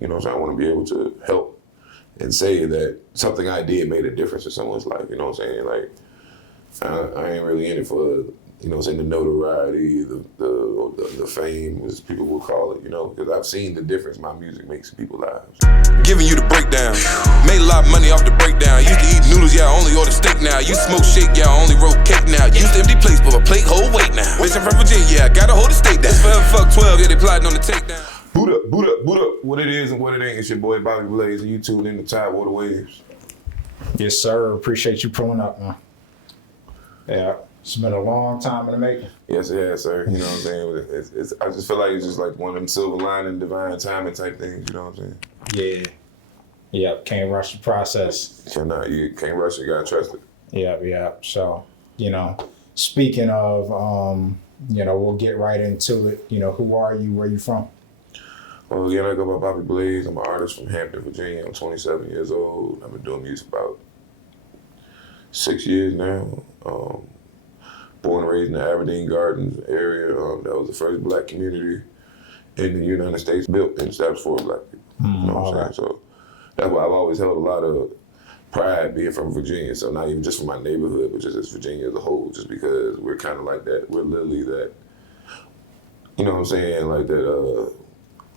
You know what I'm saying? I want to be able to help and say that something I did made a difference in someone's life. You know what I'm saying? Like, I ain't really in it for, you know what I'm saying, the notoriety, the fame, as people will call it, you know, because I've seen the difference my music makes in people's lives. Giving you the breakdown. Made a lot of money off the breakdown. Used to eat noodles, yeah, I only order steak now. Used to smoke shake, yeah, I only roll cake now. Used to empty plates, but my plate hold weight now. Bitch, I'm from Virginia, yeah, I gotta hold the state down. It's forever fuck 12, yeah, they plotting on the takedown. Boot up, boot up, boot up. What it is and what it ain't. It's your boy Bobby Blaze, and you tuned in to Tidewater Waves. Yes, sir. Appreciate you pulling up, man. Yeah, it's been a long time in the making. Yes, it has, sir. You know what I'm saying? I just feel like it's just like one of them silver lining, divine timing type things. You know what I'm saying? Yeah. Yep. Can't rush the process. You can't rush it. You gotta trust it. Yep. So, you know, speaking of, you know, we'll get right into it. You know, who are you? Where you from? Well, again, I go by Bobby Blaze. I'm an artist from Hampton, Virginia. I'm 27 years old. I've been doing music about 6 years now. Born and raised in the Aberdeen Gardens area. That was the first black community in the United States built and established for black people. You know what I'm saying? So that's why I've always held a lot of pride being from Virginia. So not even just from my neighborhood, but just as Virginia as a whole, just because we're kind of like that. We're literally that, you know what I'm saying, like that,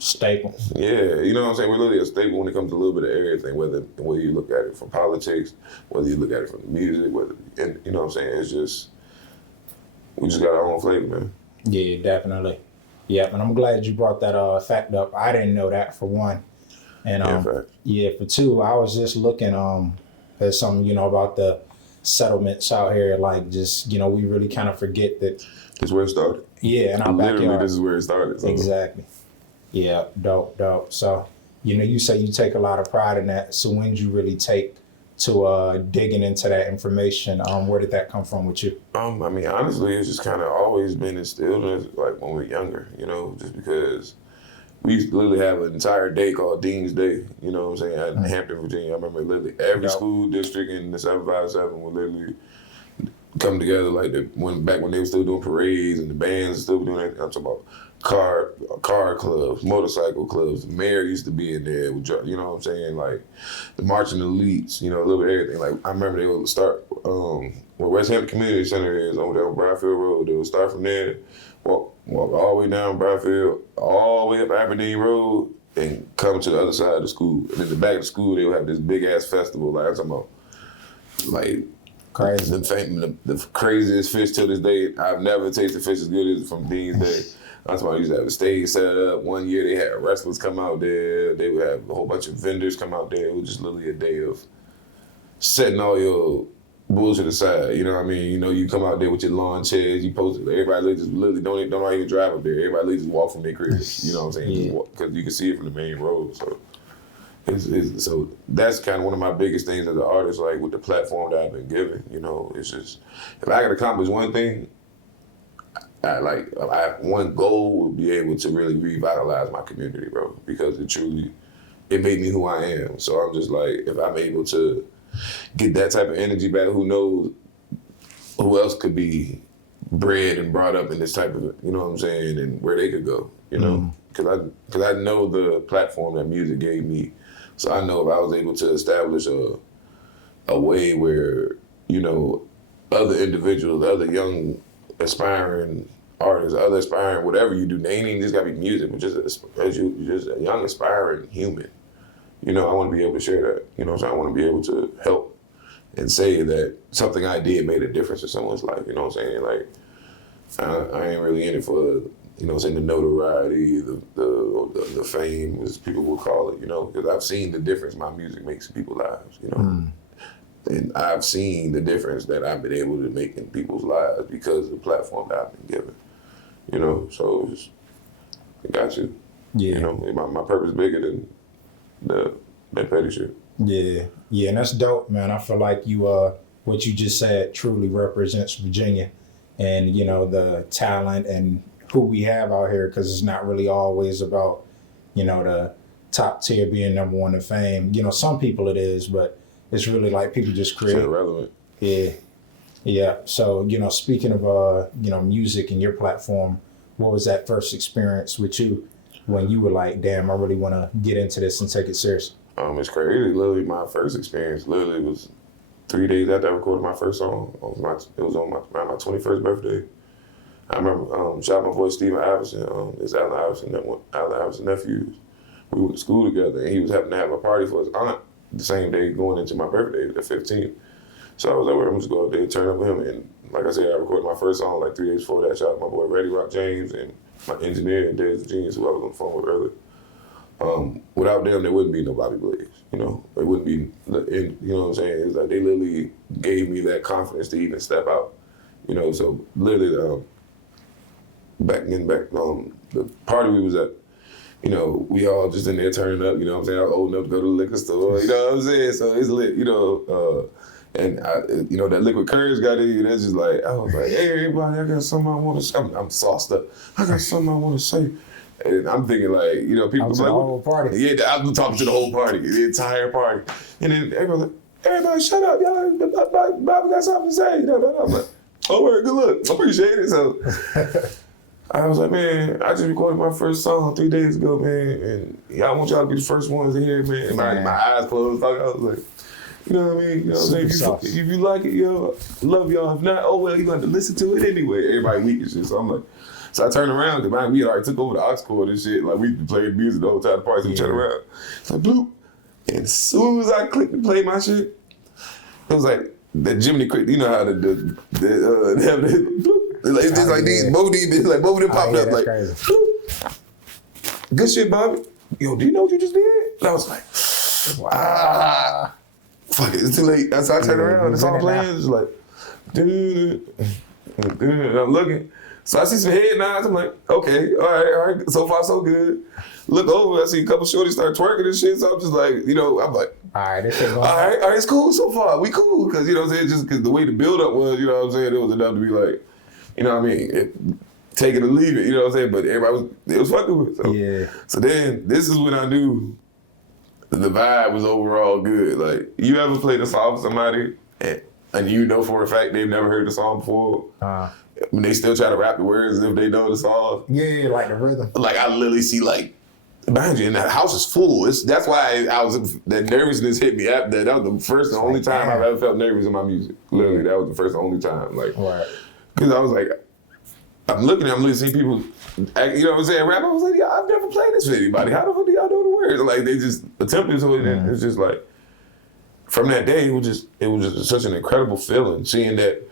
Staple. yeah, you know what I'm saying? We're literally a staple when it comes to a little bit of everything, whether you look at it from politics, whether you look at it from music, and you know what I'm saying? It's just, we just got our own flavor, man. Yeah, definitely. Yep, and I'm glad you brought that fact up. I didn't know that, for one. And for two, I was just looking at something, you know, about the settlements out here. Like, just, you know, we really kind of forget that. This is where it started. Yeah, in our Literally, backyard. this is where it started. So. Exactly. Yeah, dope. So, you know, you say you take a lot of pride in that. So when did you really take to digging into that information? Where did that come from with you? I mean, honestly, it's just kind of always been instilled in us, like when we were younger, you know, just because we used to literally have an entire day called Dean's Day, you know what I'm saying, at Hampton, Virginia. I remember literally every school district in the 757 would literally come together, like back when they were still doing parades and the bands still doing that. I'm talking about car clubs, motorcycle clubs. The mayor used to be in there, you know what I'm saying, like the marching elites, you know, a little bit of everything. Like I remember they would start where West Hampton Community Center is over there on Bradfield Road. They would start from there, walk all the way down Bradfield, all the way up Aberdeen Road, and come to the other side of the school. And in the back of the school, they would have this big ass festival. Like I'm talking about, like. Crazy. The craziest fish till this day. I've never tasted fish as good as from Dean's Day. That's why I used to have the stage set up. One year they had wrestlers come out there. They would have a whole bunch of vendors come out there. It was just literally a day of setting all your bullshit aside. You know what I mean? You know, you come out there with your lawn chairs. You post it. Everybody just literally don't even drive up there. Everybody just walk from their crib. You know what I'm saying? Because you can see it from the main road. So. So that's kind of one of my biggest things as an artist, like with the platform that I've been given. You know, it's just, if I could accomplish one thing, one goal would be able to really revitalize my community, bro, because it made me who I am. So I'm just like, if I'm able to get that type of energy back, who knows who else could be bred and brought up in this type of, you know what I'm saying, and where they could go, you know? Because I know the platform that music gave me. So I know if I was able to establish a way where, you know, other individuals, other young aspiring artists, other aspiring whatever you do, they ain't even just gotta be music, but just a young aspiring human. You know, I want to be able to share that. You know what I'm saying? I want to be able to help and say that something I did made a difference in someone's life. You know what I'm saying? Like, I ain't really in it for, you know, saying the notoriety, the fame, as people will call it, you know, because I've seen the difference my music makes in people's lives, you know. And I've seen the difference that I've been able to make in people's lives because of the platform that I've been given, you know. So I got you. Yeah. You know, my purpose is bigger than that petty shit. Yeah, and that's dope, man. I feel like you, what you just said truly represents Virginia and, you know, the talent and who we have out here, because it's not really always about, you know, the top tier being number one in fame. You know, some people it is, but it's really like people just create. It's irrelevant. Yeah. So, you know, speaking of, you know, music and your platform, what was that first experience with you when you were like, damn, I really want to get into this and take it serious? It's crazy. Literally, my first experience literally was 3 days after I recorded my first song. It was on around my 21st birthday. I remember shout out my boy Steven Iverson. It's Allen Iverson nephews. We went to school together, and he was having to have a party for his aunt the same day going into my birthday, the 15th. So I was like, well, I'm just go up there and turn up with him. And like I said, I recorded my first song like 3 days before that. Shout out my boy Reddy Rock James and my engineer and Dez the Genius, who I was on the phone with earlier. Without them, there wouldn't be no Bobby Blaze. You know, it wouldn't be. You know what I'm saying? It's like they literally gave me that confidence to even step out. You know, so literally, the party we was at, you know, we all just in there turning up. You know what I'm saying? I was old enough to go to the liquor store. You know what I'm saying? So it's lit. You know. And you know, that liquid courage got in you. That's just like, I was like, hey, everybody, I got something I want to say. I'm sauced up. I got something I want to say. And I'm thinking like, you know, people like, the whole party. Yeah, I'm talking to the whole party, the entire party. And then everybody shut up, y'all. Bobby got something to say. You know, I'm like, oh, word, good look. I appreciate it. So I was like, man, I just recorded my first song 3 days ago, man. And I want y'all to be the first ones to hear it, man. And my eyes closed. I was like, you know what I mean? You know what I'm saying? If you like it, yo, love y'all. If not, oh well, you're going to have to listen to it anyway. Everybody weak and shit. So I'm like, so I turned around, because we already took over the aux cord and shit. Like, we played music the whole time, the party, so we turned around. It's like, bloop. And as soon as I clicked to play my shit, it was like, that Jiminy Crick, you know how the bloop. It's just like these, both of them popped up, like, bloop. Good shit, Bobby. Yo, do you know what you just did? And I was like, wow. Fuck it, it's too late. That's how I turn around. It's all playing. It's like, dude, I'm looking. So I see some head nods. I'm like, okay, all right. So far, so good. Look over, I see a couple shorties start twerking and shit. So I'm just like, you know, I'm like, all right, this shit going all right, it's cool so far. We cool. Because, you know what I'm saying? Just because the way the build up was, you know what I'm saying? It was enough to be like, you know what I mean? Take it or leave it, you know what I'm saying? But everybody was fucking with it. So, yeah. So then, this is when I knew the vibe was overall good. Like, you ever played a song for somebody and you know for a fact they've never heard the song before? When they still try to rap the words as if they know the song. Yeah, like the rhythm. Like, I literally see, like, behind you, and that house is full. That's why that nervousness hit me. That was the first and only time I've ever felt nervous in my music. Literally, that was the first and only time. Like, because I was like, I'm looking, seeing people, you know what I'm saying, rap. I was like, yeah, I've never played this for anybody. How the fuck do y'all know the words? Like, they just attempted to it, and it's just like, from that day, it was just such an incredible feeling, seeing that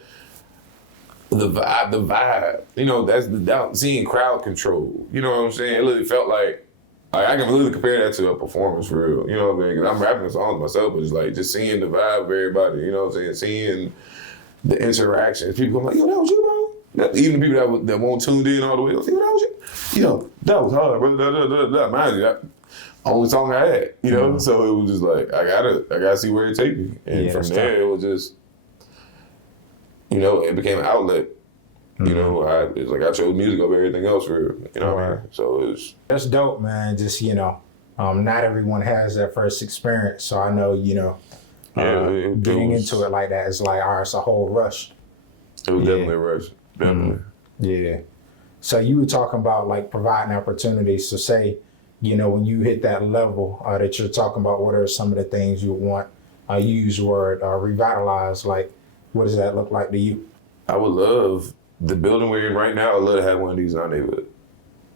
the vibe, you know, that's the doubt, seeing crowd control. You know what I'm saying? It literally felt like I can really compare that to a performance for real. You know what I mean? Because I'm rapping songs myself, but it's like just seeing the vibe of everybody. You know what I'm saying? Seeing the interactions. People come like, yo, that was you, bro. Even the people that won't tuned in all the way, yo, that was you. You know, that was hard, bro. Mind you, that only song I had. You know, so it was just like I gotta see where it take me. And from there, it was just, you know, it became an outlet. You know, it's like I chose music over everything else for real. You know what I mean? So that's dope, man. Just, you know, not everyone has that first experience. So I know, you know, getting into it like that is like, all right, it's a whole rush. It was definitely a rush. Definitely. Yeah. So you were talking about like providing opportunities. So say, you know, when you hit that level that you're talking about, what are some of the things you want? You use the word revitalize. Like, what does that look like to you? I would love the building we're in right now. I'd love to have one of these in our neighborhood.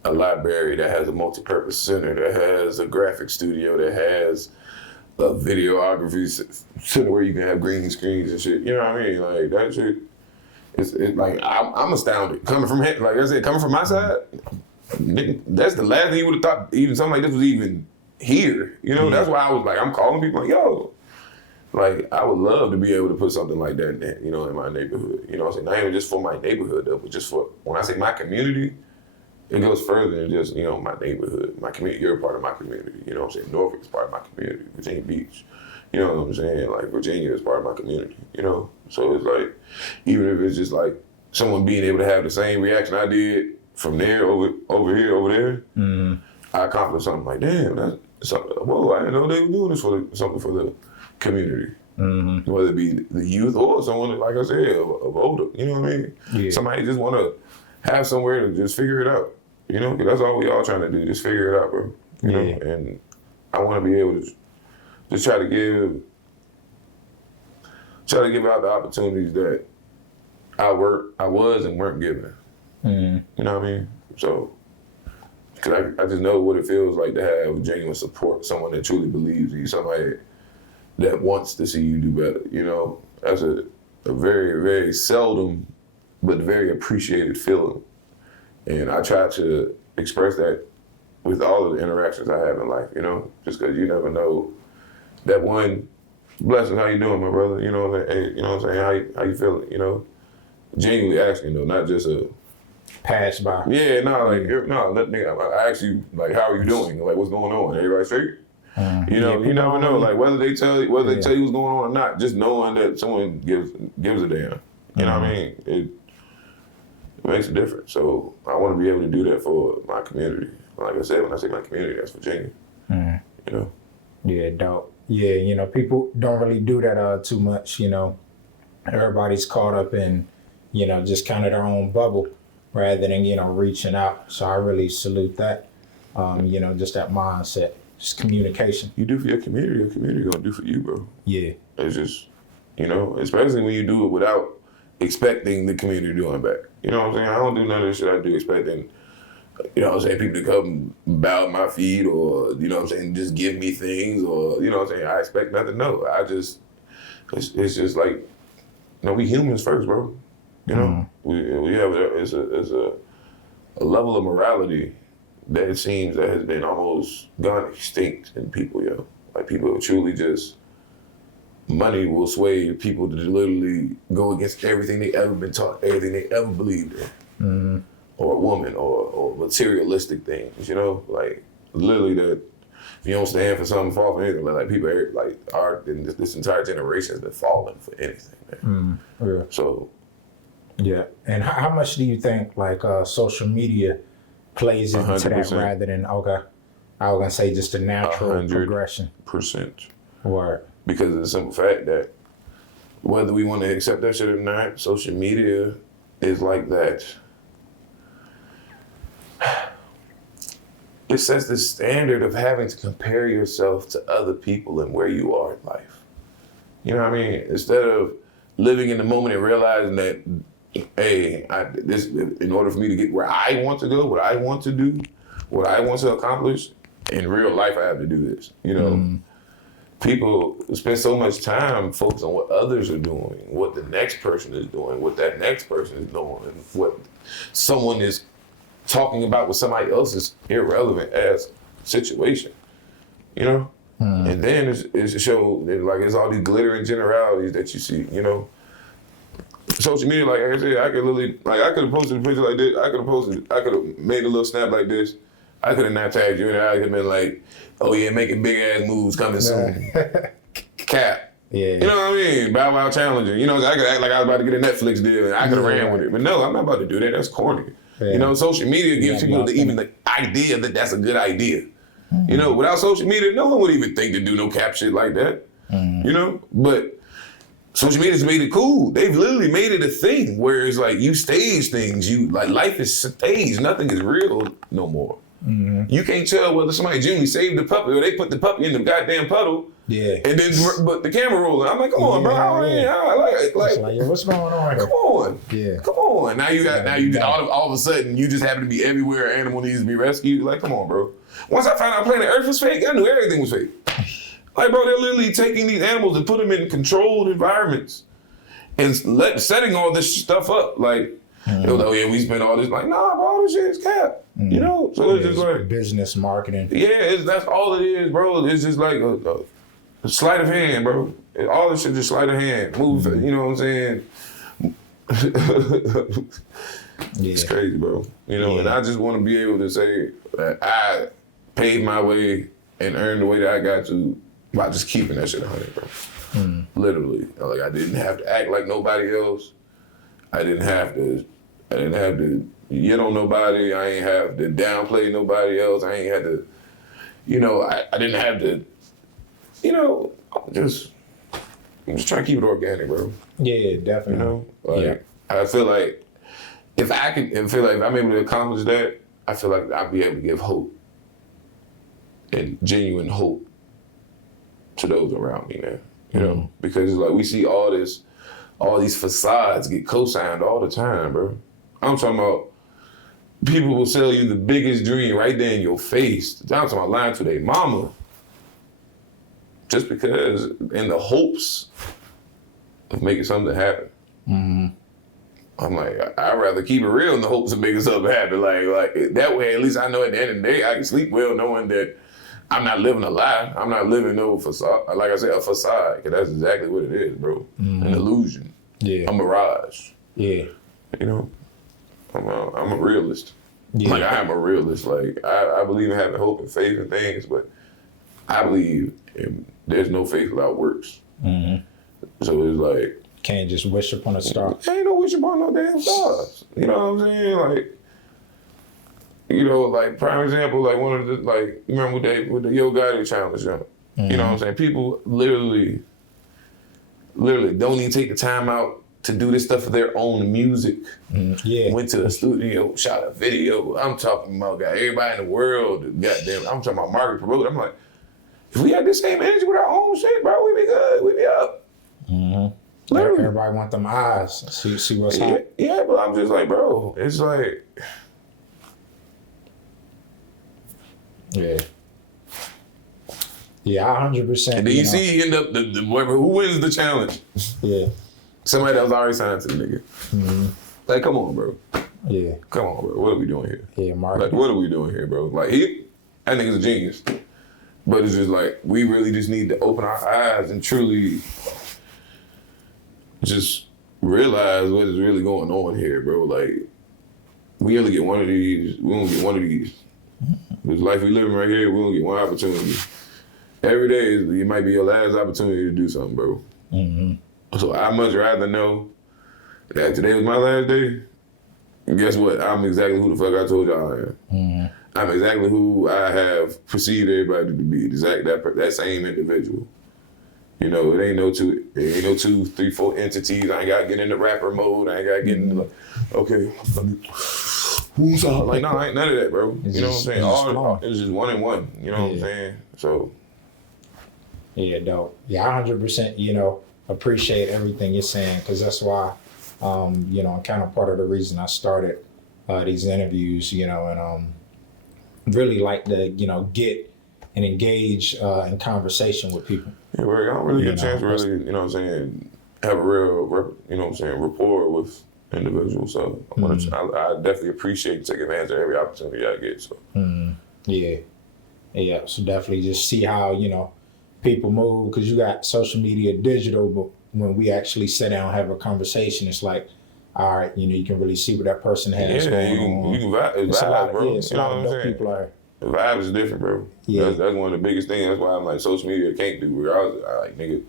A library that has a multi-purpose center, that has a graphic studio, that has a videography center where you can have green screens and shit. You know what I mean? Like, that shit, it's like, I'm astounded. Coming from, like I said, coming from my side, that's the last thing you would have thought even something like this was even here. You know, that's why I was like, I'm calling people like, yo, like, I would love to be able to put something like that, you know, in my neighborhood. You know what I'm saying? Not even just for my neighborhood, though, but just for, when I say my community, it goes further than just, you know, my neighborhood. My community, you're a part of my community. You know what I'm saying? Norfolk is part of my community. Virginia Beach, you know what I'm saying? Like, Virginia is part of my community, you know? So it's like, even if it's just like someone being able to have the same reaction I did from there over here, over there, I accomplished something like, damn, that's something. Whoa, I didn't know they were doing this for something for the community, whether it be the youth or someone, like I said, of older, you know what I mean? Yeah. Somebody just want to have somewhere to just figure it out. You know, 'cause that's all we all trying to do, just figure it out, bro. You know, and I want to be able to just try to give out the opportunities that I was and weren't given. You know what I mean? So, because I just know what it feels like to have genuine support, someone that truly believes in you, somebody that wants to see you do better. You know, that's a very, very seldom but very appreciated feeling. And I try to express that with all of the interactions I have in life, you know, just because you never know that one blessing. How you doing, my brother? You know what I'm saying? Hey, you know what I'm saying? How you feeling? You know, genuinely asking though, not just a pass by. Yeah, no, like no, I ask you like, how are you doing? Like, what's going on? Everybody straight? You know, you never know. Like whether they tell you what's going on or not, just knowing that someone gives a damn. You know what I mean? It makes a difference. So I want to be able to do that for my community. Like I said, when I say my community, that's Virginia. You know? Yeah, dope. Yeah, you know, people don't really do that too much, you know. Everybody's caught up in, you know, just kind of their own bubble rather than, you know, reaching out. So I really salute that, you know, just that mindset, just communication. You do for your community gonna do for you, bro. Yeah. It's just, you know, especially when you do it without expecting the community doing back. You know what I'm saying? I don't do none of this shit I do expecting, you know what I'm saying, people to come bow at my feet or, you know what I'm saying, just give me things or, you know what I'm saying, I expect nothing. No, it's just like, no, we humans first, bro. You know, we have it's a level of morality that it seems that has been almost gone extinct in people, yo. Like people truly just, money will sway people to literally go against everything they ever been taught, everything they ever believed in. Or a woman or materialistic things, you know? Like literally that if you don't stand for something, fall for anything. Like people like this entire generation has been falling for anything, man. Yeah. So yeah. And how much do you think like social media plays into 100%. that rather than I was gonna say just a natural progression? %. Word. Because of the simple fact that whether we want to accept that shit or not, social media is like that. It sets the standard of having to compare yourself to other people and where you are in life. You know what I mean? Instead of living in the moment and realizing that, hey, in order for me to get where I want to go, what I want to do, what I want to accomplish, in real life I have to do this. You know, people spend so much time focused on what others are doing, what the next person is doing, what that next person is doing, and what someone is talking about with somebody else's irrelevant ass situation, you know? And then it's a show, like it's all these glittering generalities that you see, you know? Social media, like I said, I could have posted a picture like this, I could have made a little snap like this, I could have not tagged you, and I could have been like, oh yeah, making big ass moves coming soon. Cap. Yeah. You know what I mean? Bow Wow Challenger. You know, I could act like I was about to get a Netflix deal and I could have ran with it. But no, I'm not about to do that. That's corny. Yeah. You know, social media gives people even the idea that that's a good idea. You know, without social media, no one would even think to do no cap shit like that. You know? But social media's made it cool. They've literally made it a thing where it's like you stage things. You like life is staged. Nothing is real no more. You can't tell whether somebody genuinely saved the puppy or they put the puppy in the goddamn puddle. Yeah. And then but the camera rolling. I'm like, come on, bro. Like, yo, what's going on here? Come on. Yeah. Come on. Now all of a sudden you just happen to be everywhere an animal needs to be rescued. Like, come on, bro. Once I found out Planet Earth was fake, I knew everything was fake. Like, bro, they're literally taking these animals and put them in controlled environments and setting all this stuff up. Like, oh yeah, we spend all this. Like, nah, bro, all this shit is cap. You know? So it's just like business marketing. Yeah, that's all it is, bro. It's just like a sleight of hand, bro. All this shit just sleight of hand. Move, you know what I'm saying? It's crazy, bro. You know, and I just want to be able to say that I paid my way and earned the way that I got to by just keeping that shit 100, bro. Literally. Like, I didn't have to act like nobody else. I didn't have to get on nobody. I ain't have to downplay nobody else. I ain't had to, you know, I didn't have to, you know, I'm just trying to keep it organic, bro. Yeah, definitely. You know, like, I feel like if I'm able to accomplish that, I feel like I'll be able to give hope and genuine hope to those around me, man. You know, because it's like we see all these facades get co-signed all the time, bro. I'm talking about people will sell you the biggest dream right there in your face. I'm talking about lying to their mama. Just because in the hopes of making something happen. Mm-hmm. I'm like, I'd rather keep it real in the hopes of making something happen. Like that way, at least I know at the end of the day, I can sleep well knowing that I'm not living a lie. I'm not living no facade. Like I said, a facade. Cause that's exactly what it is, bro. Mm-hmm. An illusion. Yeah. A mirage. Yeah. You know, I'm a realist. Yeah. Like I am a realist. Like I believe in having hope and faith in things, but I believe there's no faith without works. Mm-hmm. So it's like, can't just wish upon a star. Ain't no wish upon no damn stars. You know what I'm saying? Like, you know, like prime example, like one of the, like, you remember with the Yo Gotti challenge, mm-hmm. You know what I'm saying? People literally don't even take the time out to do this stuff for their own music. Mm-hmm. Yeah. Went to the studio, shot a video. I'm talking about, got everybody in the world, goddamn, I'm talking about market promote. I'm like, if we had this same energy with our own shit, bro, we'd be good. We'd be up. Mm-hmm. Literally. Everybody want them eyes. See what's hot. Yeah, but I'm just like, bro, it's like. Yeah. Yeah, 100%. And then you see, you end up, who wins the challenge? Yeah. Somebody that was already signed to the nigga. Mm-hmm. Like, come on, bro. Yeah. Come on, bro. What are we doing here? Yeah, Mark. Like, what are we doing here, bro? Like, that nigga's a genius. But it's just like, we really just need to open our eyes and truly just realize what is really going on here, bro. Like, we only get one of these. We only get one of these. This life we living right here, we only get one opportunity. Every day, it might be your last opportunity to do something, bro. Mm-hmm. So I much rather know that today was my last day. And guess what? I'm exactly who the fuck I told y'all I am. Mm-hmm. I'm exactly who I have perceived everybody to be. Exactly that same individual. You know, it ain't no 2, 3, 4 entities. I ain't got to get into rapper mode. I ain't got to get into okay, who's up? Like, no, I ain't none of that, bro. You know what I'm saying? It's just one and one. You know what I'm saying? So. Yeah, dope. Yeah, 100%, you know, appreciate everything you're saying, because that's why, you know, kind of part of the reason I started these interviews, you know, and really like to, you know, get and engage in conversation with people. Yeah, I don't really get a chance to really, you know what I'm saying, have a real, you know what I'm saying, rapport with individuals. So I definitely appreciate taking advantage of every opportunity I get. So yeah. So definitely just see how, you know, people move, because you got social media, digital, but when we actually sit down and have a conversation, it's like, all right, you know, you can really see what that person has going on. You can vibe, bro. It's a lot of dope people out here. The vibe is different, bro. Yeah. That's one of the biggest things. That's why I'm like, social media can't do. I like, nigga,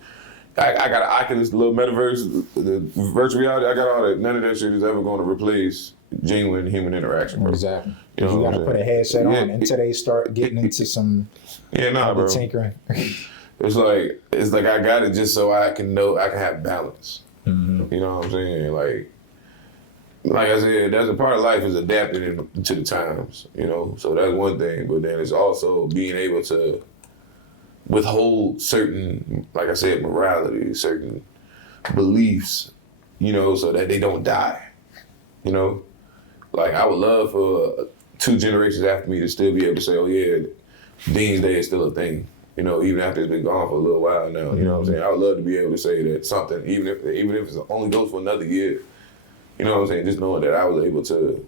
I got an Oculus, the little metaverse, the virtual reality. I got all that. None of that shit is ever going to replace genuine human interaction, bro. Exactly. You got to put a headset on until they start getting into some bro. tinkering. It's like I got it just so I can know I can have balance. Mm-hmm. You know what I'm saying? Like I said, that's a part of life is adapting to the times, you know? So that's one thing. But then it's also being able to withhold certain, like I said, morality, certain beliefs, you know, so that they don't die, you know? Like, I would love for 2 generations after me to still be able to say, oh yeah, Dean's Day is still a thing, you know, even after it's been gone for a little while now, you know what I'm saying? I would love to be able to say that something, even if it only goes for another year, you know what I'm saying? Just knowing that I was able to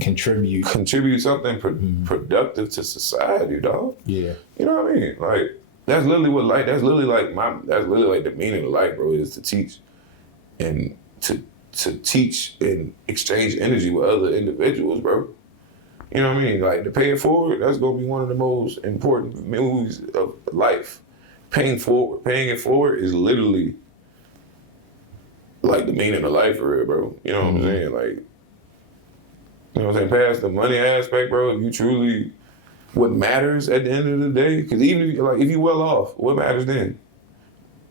contribute something productive to society, dog. Yeah. You know what I mean? Like, that's literally like the meaning of life, bro, is to teach and to teach and exchange energy with other individuals, bro. You know what I mean? Like, to pay it forward, that's gonna be one of the most important moves of life. Paying it forward is literally like the meaning of life for real, bro. You know what I'm saying? Like, you know what I'm saying? Past the money aspect, bro, if you truly, what matters at the end of the day, because even if you well off, what matters then?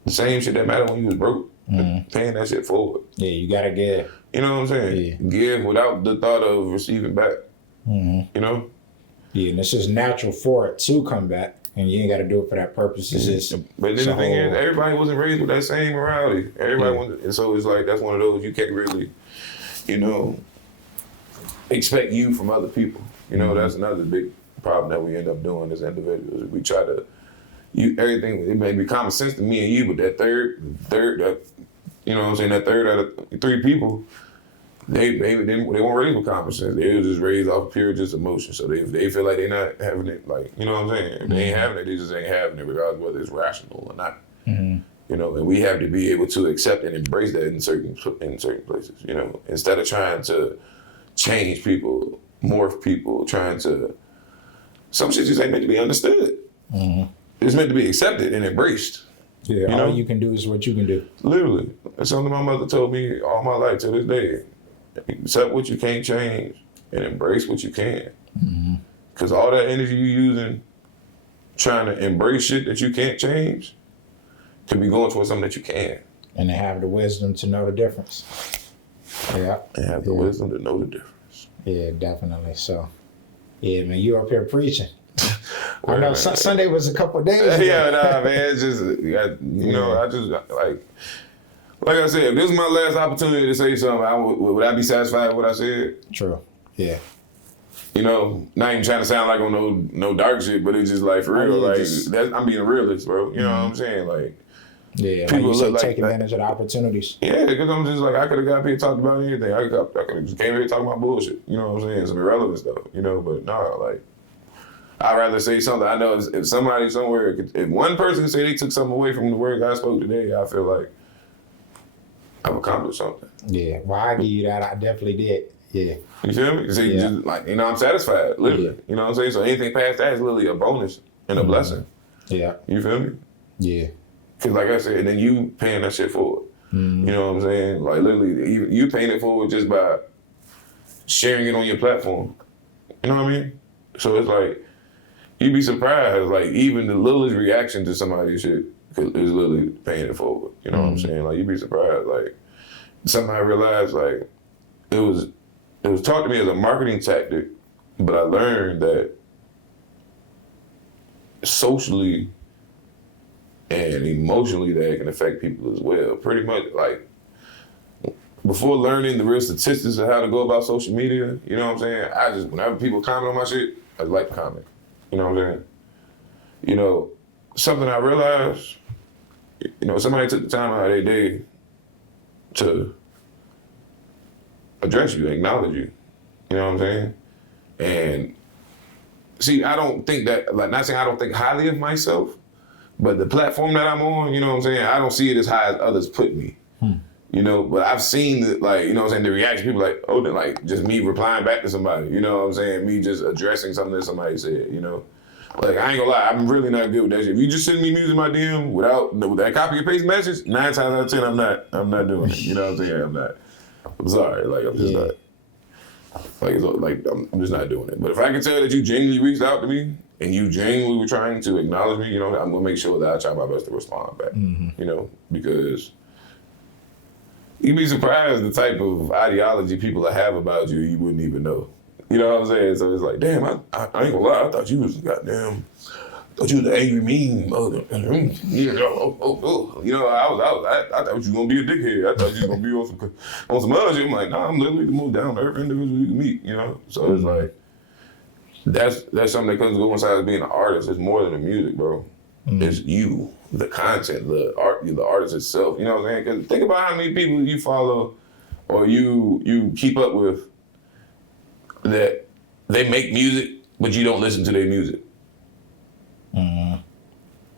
The same shit that mattered when you was broke. Paying that shit forward. Yeah, you gotta give. You know what I'm saying? Yeah. Give without the thought of receiving back. You know? Yeah, and it's just natural for it to come back, and you ain't got to do it for that purpose. It's just, but then the thing is, everybody wasn't raised with that same morality. Everybody wasn't, and so it's like that's one of those you can't really, you know, expect you from other people. You know, that's another big problem that we end up doing as individuals. We try to, everything, it may be common sense to me and you, but that third, that, you know what I'm saying, that third out of 3 people, they weren't raised with common sense. They were just raised off pure just emotion. So they feel like they're not having it, like, you know what I'm saying? If they ain't having it, they just ain't having it, regardless of whether it's rational or not. You know, and we have to be able to accept and embrace that in certain places, you know, instead of trying to change people, morph people, trying to, some shit just ain't meant to be understood. It's meant to be accepted and embraced. Yeah, you know? all you can do is what you can do. Literally. That's something my mother told me all my life to this day. Accept what you can't change and embrace what you can. Because all that energy you're using trying to embrace shit that you can't change could be going towards something that you can. And to have the wisdom to know the difference. Yeah. And have the wisdom to know the difference. Yeah, definitely. So, yeah, man, you up here preaching. I know Sunday was a couple of days ago. Yeah, nah, man. It's just, you know, I just, like I said, if this was my last opportunity to say something, would I be satisfied with what I said? True. Yeah. You know, not even trying to sound like on no dark shit, but it's just like, for real, like, I'm being a realist, bro. You know what I'm saying? Like, yeah, people like you look said, take advantage of the opportunities. Yeah, because I'm just like, I could have got up here and talked about anything. I could have just came here talking about bullshit. You know what I'm saying? Some irrelevant stuff, you know, but nah, like, I'd rather say something. I know if somebody somewhere, if one person can say they took something away from the words I spoke today, I feel like I've accomplished something. Yeah, well, I give you that. I definitely did. Yeah. You feel me? See, just like, you know, I'm satisfied, literally. Yeah. You know what I'm saying? So anything past that is literally a bonus and a blessing. Yeah. You feel me? Yeah. Because like I said, and then you paying that shit forward. You know what I'm saying? Like literally, you paying it forward just by sharing it on your platform. You know what I mean? So it's like, you'd be surprised, like even the littlest reaction to somebody's shit is literally paying it forward. You know what I'm saying? Like you'd be surprised. Like something I realized, like it was taught to me as a marketing tactic, but I learned that socially and emotionally that can affect people as well. Pretty much like before learning the real statistics of how to go about social media, you know what I'm saying? I just, whenever people comment on my shit, I like to comment. You know what I'm saying? You know, something I realized, you know, somebody took the time out of their day to address you, acknowledge you. You know what I'm saying? And see, I don't think that, like, not saying I don't think highly of myself, but the platform that I'm on, you know what I'm saying? I don't see it as high as others put me. You know, but I've seen the, like, you know what I'm saying, the reaction, people like, oh, like, just me replying back to somebody, you know what I'm saying? Me just addressing something that somebody said, you know? Like, I ain't gonna lie, I'm really not good with that shit. If you just send me music in my DM with that copy and paste message, 9 times out of 10, I'm not doing it. You know what I'm saying? I'm not. I'm sorry, like, I'm just not. Like, I'm just not doing it. But if I can tell that you genuinely reached out to me and you genuinely were trying to acknowledge me, you know, I'm gonna make sure that I try my best to respond back, you know, because you'd be surprised the type of ideology people have about you wouldn't even know. You know what I'm saying? So it's like, damn, I ain't gonna lie, I thought you was goddamn, thought you was an angry, mean mother. You know, I thought you was gonna be a dickhead. I thought you was gonna be on some other shit. I'm like, nah, I'm literally the most down to earth individual you can meet, you know? So it's like, that's something that comes alongside of being an artist. It's more than the music, bro. It's you, the content, the art, the artist itself. You know what I'm saying? Because think about how many people you follow or you keep up with that they make music, but you don't listen to their music. Yeah.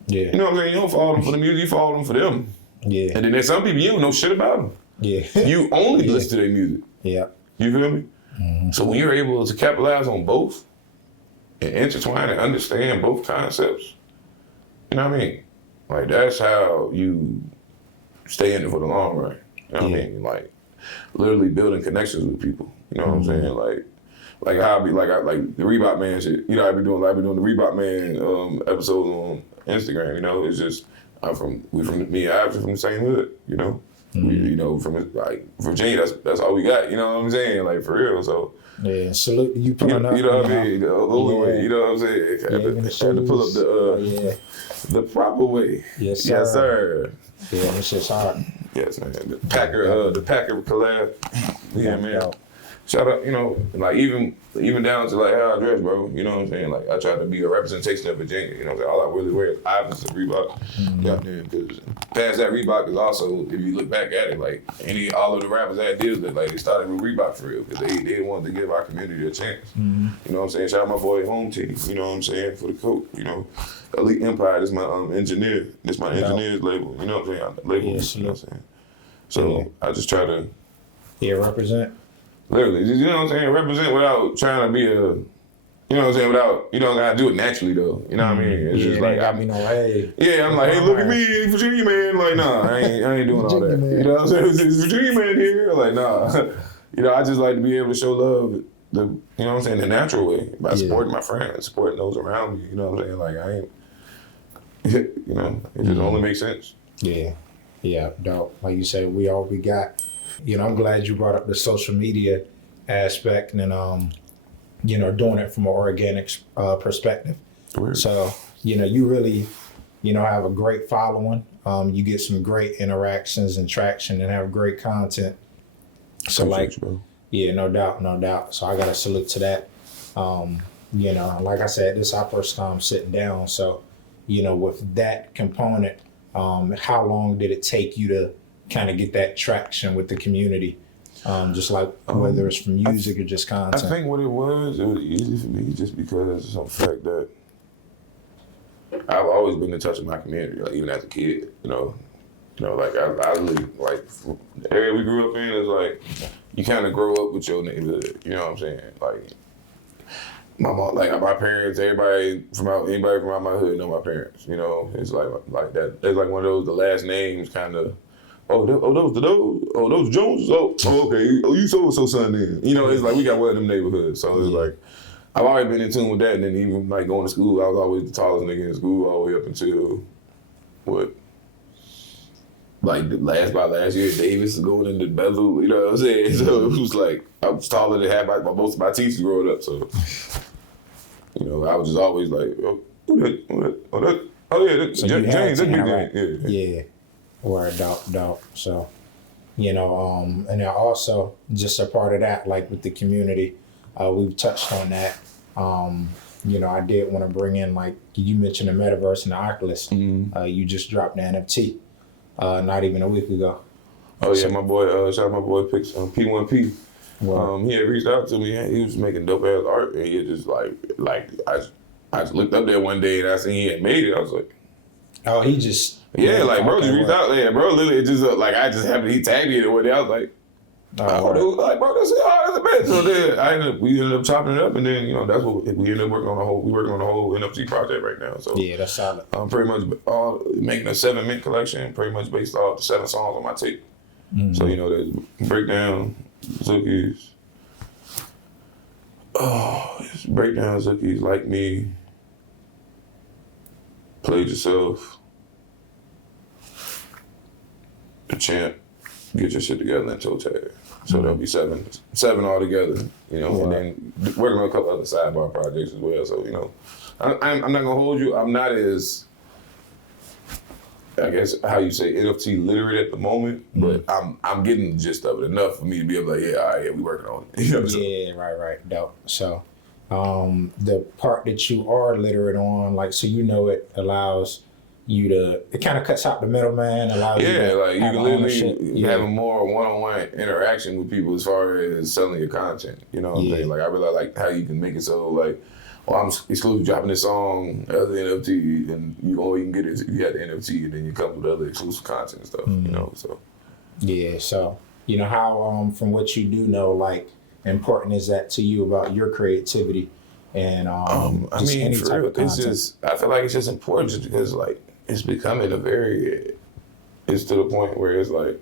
You know what I'm saying? You don't follow them for the music, you follow them for them. Yeah. And then there's some people you don't know shit about them. Yeah. You only listen to their music. Yeah. You feel me? So when you're able to capitalize on both and intertwine and understand both concepts, you know what I mean? Like, that's how you stay in it for the long run. You know what I mean? Like, literally building connections with people. You know what I'm saying? Like how I be like the Reebok Man shit. You know, I be doing the Reebok Man episodes on Instagram. You know, it's just me and Ives are from the same hood. You know, we, you know, from like Virginia. That's all we got. You know what I'm saying? Like, for real. So Yeah, salute you You, pulling up. you know what I mean? The older way, you know what I'm saying? Yeah, even the Had to pull up shoes. the proper way. Yes, sir. Yes, sir. Yeah, this shit's hard. Yes, man. The Packer collab. Yeah, man. Dope. Shout out, you know, like even down to like how I dress, bro. You know what I'm saying? Like I try to be a representation of Virginia. You know what I'm saying? All I really wear is opposite Reebok. Goddamn, because past that Reebok is also, if you look back at it, like all of the rappers that did it, like they started with Reebok for real because they wanted to give our community a chance. You know what I'm saying? Shout out my boy Home Team. You know what I'm saying? For the coat. You know, Elite Empire. This is my engineer. This is my engineer's label. You know what I'm saying? Label. Yes, you know what I'm saying? So I just try to. Yeah, represent. Literally, you know what I'm saying? Represent without trying to be you know what I'm saying? Without, you know, I do it naturally though. You know what I mean? It's just like, got me no hey. Yeah, I'm like, hey, look at me, Virginia man. Like, nah, I ain't doing all that. Man. You know what I'm saying? It's Virginia man here. Like, nah. You know, I just like to be able to show love you know what I'm saying, the natural way by supporting my friends, supporting those around me. You know what I'm saying? Like, I ain't, you know, it just only makes sense. Yeah, dope. Like you said, we all we got. You know, I'm glad you brought up the social media aspect and, you know, doing it from an organic perspective. Weird. So, you know, you really, you know, have a great following. You get some great interactions and traction and have great content. So like, yeah, no doubt. So I got to salute to that. You know, like I said, this is our first time sitting down. So, you know, with that component, how long did it take you to kind of get that traction with the community? Just like whether it's from music or just content. I think what it was easy for me just because of the fact that I've always been in touch with my community, like even as a kid, you know, like I really, like the area we grew up in is like, you kind of grow up with your neighborhood, you know what I'm saying? Like my mom, like my parents, anybody from out my hood know my parents, you know? It's like that, it's like one of those, the last names kind of, those Jones. Oh, okay. Oh, you so son then. You know, it's like we got one of them neighborhoods. So it's like I've always been in tune with that. And then even like going to school, I was always the tallest nigga in school all the way up until like the last year, Davis is going into Bellevue. You know what I'm saying? So it was like I was taller than half most of my teachers growing up. So you know, I was just always like, oh, that's James, that's Big James. Yeah. Or dope. So, you know, and then also just a part of that, like with the community, we've touched on that. You know, I did want to bring in, like you mentioned, the metaverse and the Oculus. You just dropped the NFT not even a week ago. Oh yeah, my boy, shout out my boy P1P. Wow. He had reached out to me. He was making dope ass art, and he just like I just looked up there one day and I seen he had made it. I was like, oh, he just. Yeah, like bro just reached out. Yeah, bro, literally just like I just happened. He tagged me in it one day. I was like, dude, like bro, that's a bet. So then we ended up chopping it up, and then you know that's what we ended up working on we working on the whole NFT project right now. So yeah, that's solid. I'm pretty much making a 7-mint collection, pretty much based off the 7 songs on my tape. So you know there's Breakdown, Zookies. It's Breakdown, Zookies, Like Me, Played Yourself. The Champ, Get Your Shit Together, and Toe Tag. So there'll be seven altogether, you know, and then working on a couple other sidebar projects as well. So, you know, I'm not gonna hold you. I'm not as, I guess, how you say, NFT literate at the moment, but I'm getting the gist of it enough for me to be able to, like, yeah, all right, yeah, we working on it. You know what I'm saying? Yeah, right, dope. So the part that you are literate on, like, so you know it allows you to, it kind of cuts out the middleman, allows you to like you can literally have a Yeah. more one-on-one interaction with people as far as selling your content. You know what I'm saying? Like I really like how you can make it so like, well, I'm exclusively dropping this song as the NFT, and you only can get it if you got the NFT, and then you come with other exclusive content and stuff. You know, so yeah. So you know how from what you do know, like important is that to you about your creativity and I mean, any for type real, of content? it's just I feel like it's just important just because like it's becoming it's to the point where it's like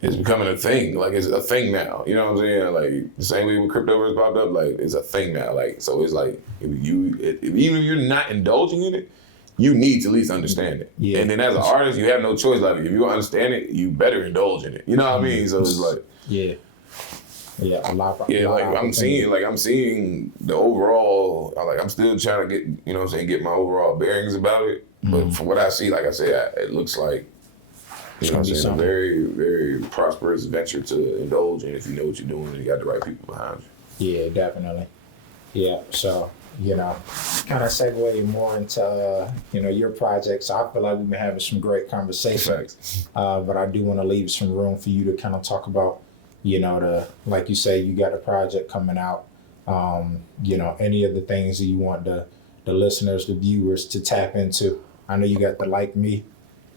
it's becoming a thing. Like it's a thing now. You know what I'm saying? Like the same way when cryptoverse popped up, like it's a thing now. Like so, it's like even if you're not indulging in it, you need to at least understand it. Yeah. And then as an artist, you have no choice. Like if you don't understand it, you better indulge in it. You know what I mean? So it's like yeah. Yeah, a lot. Yeah, like I'm seeing the overall. Like I'm still trying to get, you know what I'm saying, get my overall bearings about it. But from what I see, like I said, it looks like, you know what I'm saying, a very, very prosperous venture to indulge in if you know what you're doing and you got the right people behind you. Yeah, definitely. Yeah, so, you know, kind of segue more into, you know, your projects. I feel like we've been having some great conversations, but I do want to leave some room for you to kind of talk about, you know, like you say, you got a project coming out, you know, any of the things that you want the listeners, the viewers to tap into. I know you got the Like Me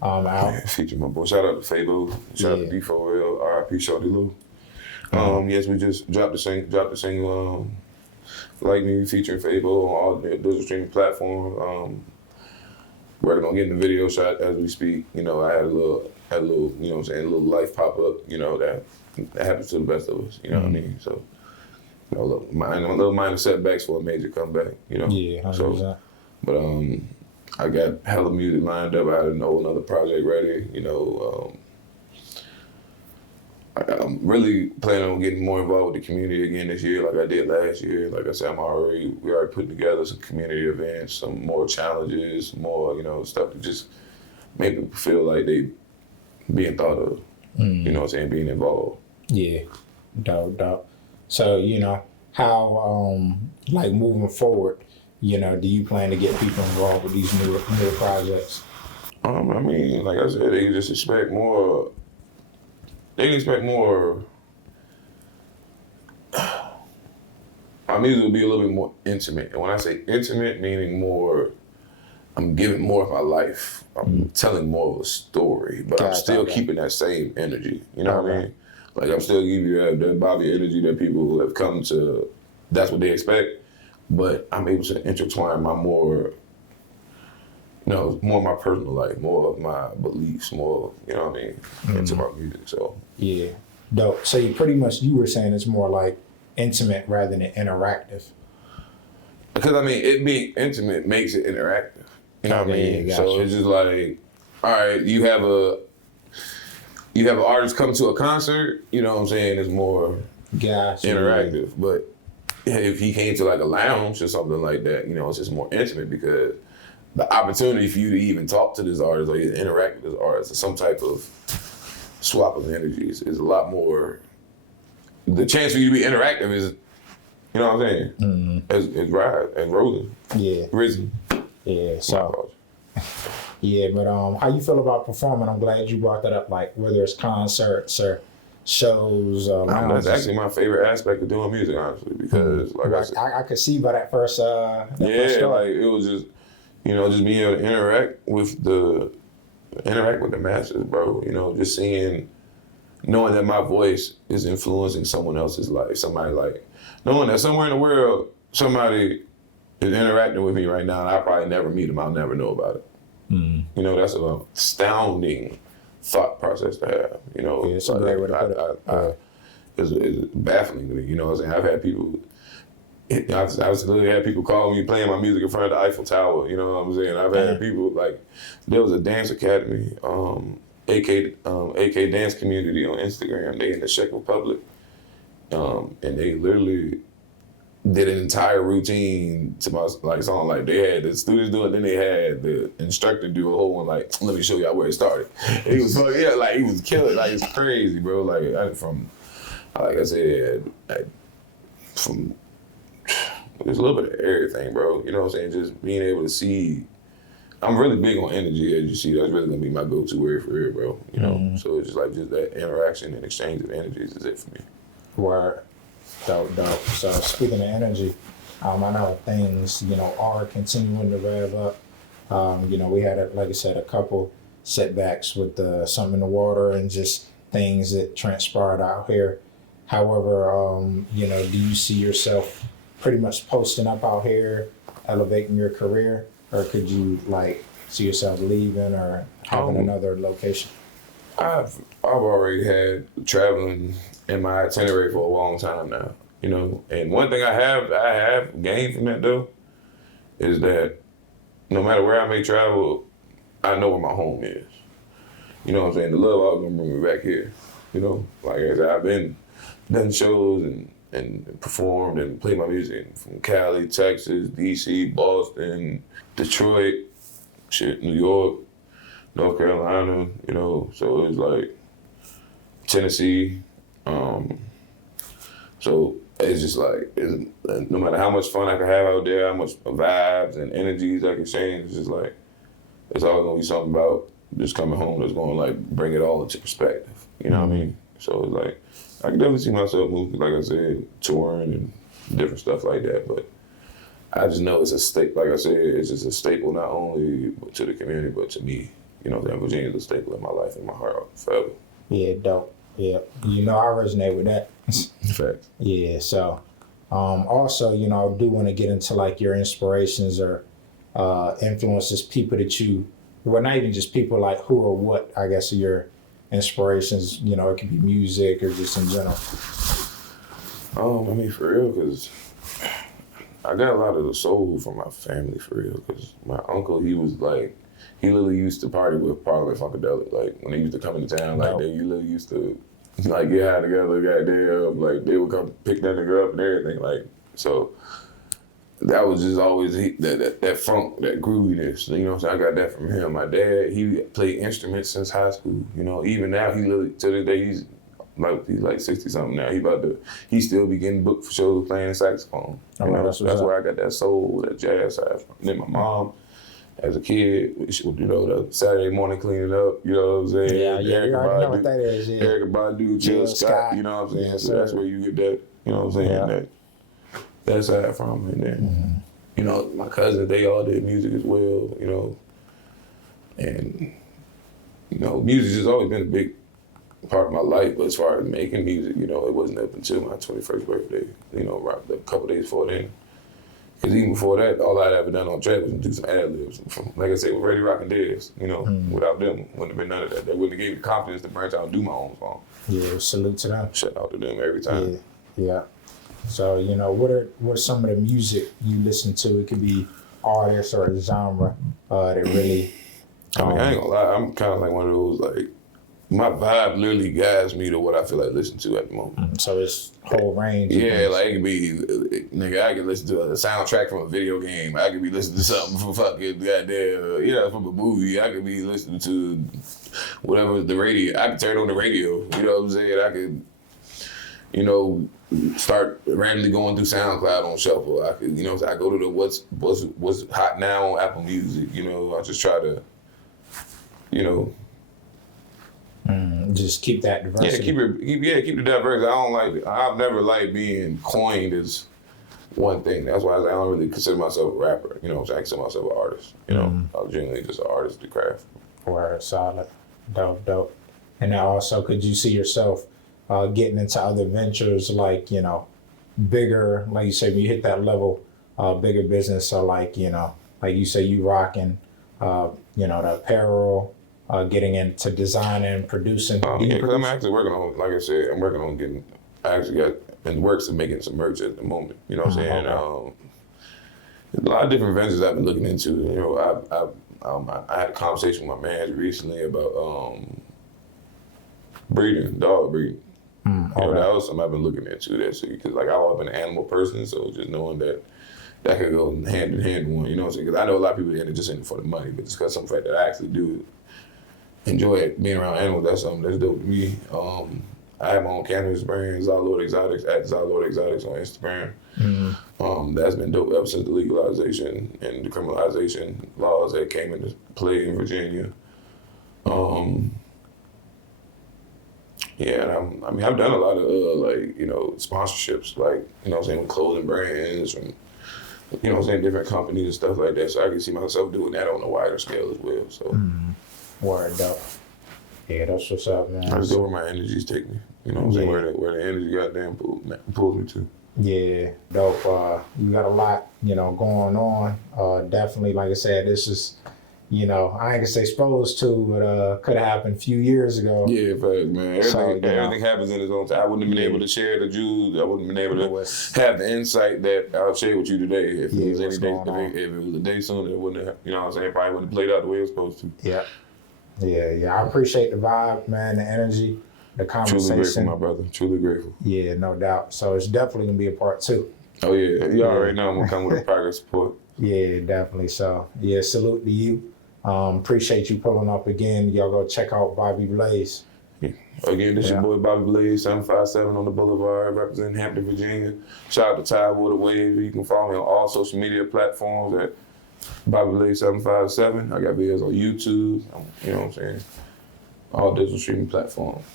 out. Yeah, feature my boy. Shout out to Fabo. Shout out to D4L. R.I.P. Shorty Lou. Yes, we just dropped the single, Like Me, featuring Fabo on all the digital streaming platforms. We're gonna get in the video shot as we speak. You know, I had a little, you know what I'm saying, a little life pop up, you know, that happens to the best of us, you know what I mean? So, you know, a little minor setbacks for a major comeback, you know? Yeah, 100%. So, but I got hella music lined up. I had another project ready, you know. I'm really planning on getting more involved with the community again this year, like I did last year. Like I said, we already putting together some community events, some more challenges, more, you know, stuff to just make people feel like they being thought of, you know what I'm saying, being involved. Yeah, dope. So, you know, how, like moving forward, you know, do you plan to get people involved with these new projects? I mean, like I said, they can expect more. My music will be a little bit more intimate. And when I say intimate, meaning more, I'm giving more of my life. I'm telling more of a story, but I'm still keeping that same energy. You know what I mean? Like I'm still giving you that Bobby energy that people have come to, that's what they expect. But I'm able to intertwine my more of my personal life, more of my beliefs, more, you know what I mean, into my music. So yeah, dope. So you were saying it's more like intimate rather than interactive. Because I mean, it being intimate makes it interactive. You know what I mean? Yeah, so it's just like, all right, you have an artist come to a concert. You know what I'm saying? It's more interactive, yeah. but if he came to like a lounge or something like that, you know, it's just more intimate because the opportunity for you to even talk to this artist or interact with this artist or some type of swap of energies is a lot more. The chance for you to be interactive is, you know what I'm saying, as rolling. Yeah. Risen. Yeah. So. Yeah, but how you feel about performing? I'm glad you brought that up. Like whether it's concerts or shows. That's actually my favorite aspect of doing music, honestly, because I could see by that first. Like it was just, you know, just being able to interact with the masses, bro. You know, just knowing that my voice is influencing someone else's life. Somebody like knowing that somewhere in the world somebody is interacting with me right now, and I probably never meet them. I'll never know about it. You know, that's an astounding thought process to have. You know, yeah, it's a great way to put it. It's baffling to me. You know what I'm saying? I've had people. I've literally had people call me playing my music in front of the Eiffel Tower. You know what I'm saying? I've had people like there was a dance academy, AK Dance Community on Instagram. They in the Czech Republic, and they literally did an entire routine to my song. Like they had the students do it, then they had the instructor do a whole one. Like, let me show y'all where it started. And he was he was killing. Like it's crazy, bro. Like from there's a little bit of everything, bro. You know what I'm saying? Just being able to see. I'm really big on energy, as you see. That's really gonna be my go-to word for it, bro. You know, so it's just that interaction and exchange of energies is it for me. Word. Dope. So speaking of energy, I know things, you know, are continuing to rev up. You know, we had, like I said, a couple setbacks with something in the water and just things that transpired out here. However, you know, do you see yourself pretty much posting up out here, elevating your career, or could you like see yourself leaving or having another location? I've already had traveling in my itinerary for a long time now, you know. And one thing I have gained from that though is that no matter where I may travel, I know where my home is. You know what I'm saying? The love always gonna bring me back here. You know, like I said, I've been done shows and performed and played my music from Cali, Texas, DC, Boston, Detroit, shit, New York, North Carolina, you know, so it was like Tennessee. So it's just like, no matter how much fun I can have out there, how much vibes and energies I can change, it's just like, it's always gonna be something about just coming home that's gonna like bring it all into perspective. You know what I mean? So it's like, I can definitely see myself moving, like I said, touring and different stuff like that. But I just know it's a staple, like I said, it's just a staple not only to the community, but to me. You know, Virginia's a staple in my life and my heart forever. Yeah, dope. Yeah, you know, I resonate with that. Facts. Yeah, so also, you know, I do want to get into like your inspirations or influences, people that you, well, not even just people, like who or what, I guess, are your inspirations. You know, it could be music or just in general. I mean, for real, because I got a lot of the soul from my family, for real, because my uncle, he literally used to party with Parliament Funkadelic. Like, when they used to come into town, like, they literally used to, like, get high together, goddamn, like, they would come pick that nigga up and everything, like, so that was just always that funk, that grooviness, you know what I'm saying? I got that from him. My dad, he played instruments since high school, you know, even now, he literally, to this day, he's like 60-something now. He still be getting booked for shows playing saxophone. You know, that's where I got that soul, that jazz side from. And then my mom, as a kid, she would, you know, the Saturday morning cleaning up, you know what I'm saying? Yeah, you already know what that is, yeah. Erykah Badu, Jill Scott, you know what I'm saying? Yeah, so that's where you get that, you know what I'm saying? That side from. And then, you know, my cousins, they all did music as well, you know. And, you know, music has always been a big part of my life, but as far as making music, you know, it wasn't up until my 21st birthday, you know, right a couple days before then. Because even before that, all I'd ever done on track was do some ad-libs. Like I said, with Ready Rock and Dez, you know, without them, wouldn't have been none of that. They wouldn't have gave me the confidence to branch out and do my own song. Yeah, salute to them. Shout out to them every time. Yeah. So, you know, what are some of the music you listen to? It could be artists or a genre that really... I mean, I ain't gonna lie, I'm kind of like one of those, like, my vibe literally guides me to what I feel like listening to at the moment. So it's whole range. Yeah, like it could be, nigga, I could listen to a soundtrack from a video game. I could be listening to something from fucking goddamn, you know, from a movie. I could be listening to whatever the radio. I could turn on the radio. You know what I'm saying? I could, you know, start randomly going through SoundCloud on shuffle. I could, you know, I go to the what's hot now on Apple Music. You know, I just try to, you know. Just keep that diversity. Yeah, keep the diversity. I've never liked being coined as one thing. That's why I don't really consider myself a rapper. You know, I consider myself an artist. You know, I'm genuinely just an artist of the craft. Word, solid, dope. And now also, could you see yourself getting into other ventures like, you know, bigger, like you say, when you hit that level, bigger business? So like, you know, like you say, you rocking, you know, the apparel. Getting into designing and producing. Yeah, because I'm actually working on, like I said, I actually got in the works of making some merch at the moment. You know what I'm saying? Okay. There's a lot of different ventures I've been looking into. You know, I had a conversation with my man recently about dog breeding. You know, that was something I've been looking into. Because like I've always been an animal person, so just knowing that could go hand in hand with one. You know what I'm saying? Because I know a lot of people are just in it for the money, but just because some fact that I actually do enjoy being around animals, that's something that's dope to me. I have my own cannabis brand, Zalord Exotics, at Zalord Exotics on Instagram. That's been dope ever since the legalization and the criminalization laws that came into play in Virginia. Yeah, and I've done a lot of like, you know, sponsorships, like, you know what I'm saying, with clothing brands and, you know what I'm saying, different companies and stuff like that. So I can see myself doing that on a wider scale as well. So. Word up. Yeah, that's what's up, man. I just go where my energies take me. You know what I'm saying? Where the energy goddamn pulls me to. Yeah, dope. You got a lot, you know, going on. Definitely, like I said, this is, you know, I ain't gonna say exposed to, but could have happened a few years ago. Yeah, fact, man. Everything happens in its own time. I wouldn't have been able to share the Jews. I wouldn't have been able to have the insight that I'll share with you today. If it was any day, if it was a day sooner, it wouldn't have, you know what I'm saying? It probably wouldn't have played out the way it was supposed to. Yeah. I appreciate the vibe, man, the energy. the Truly grateful, conversation. my brother. Truly grateful. Yeah, no doubt. So it's definitely gonna be a part 2. Oh yeah, you already know I'm gonna come with a progress report. Yeah, definitely. So yeah, salute to you. Appreciate you pulling up again. Y'all go check out Bobby Blaze. Yeah. Again, this your boy Bobby Blaze, 757 on the Boulevard, representing Hampton, Virginia. Shout out to Tidewater Wave. You can follow me on all social media platforms at Bobby Blaze 757. I got videos on YouTube. You know what I'm saying? All digital streaming platforms.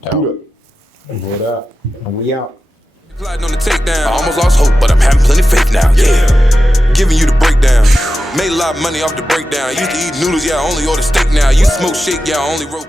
What up? And we out. Gliding on the takedown. I almost lost hope, but I'm having plenty of faith now. Yeah. Giving you the breakdown. Made a lot of money off the breakdown. Used to eat noodles, yeah, I only order steak now. Used to smoke shake, yeah, I only wrote.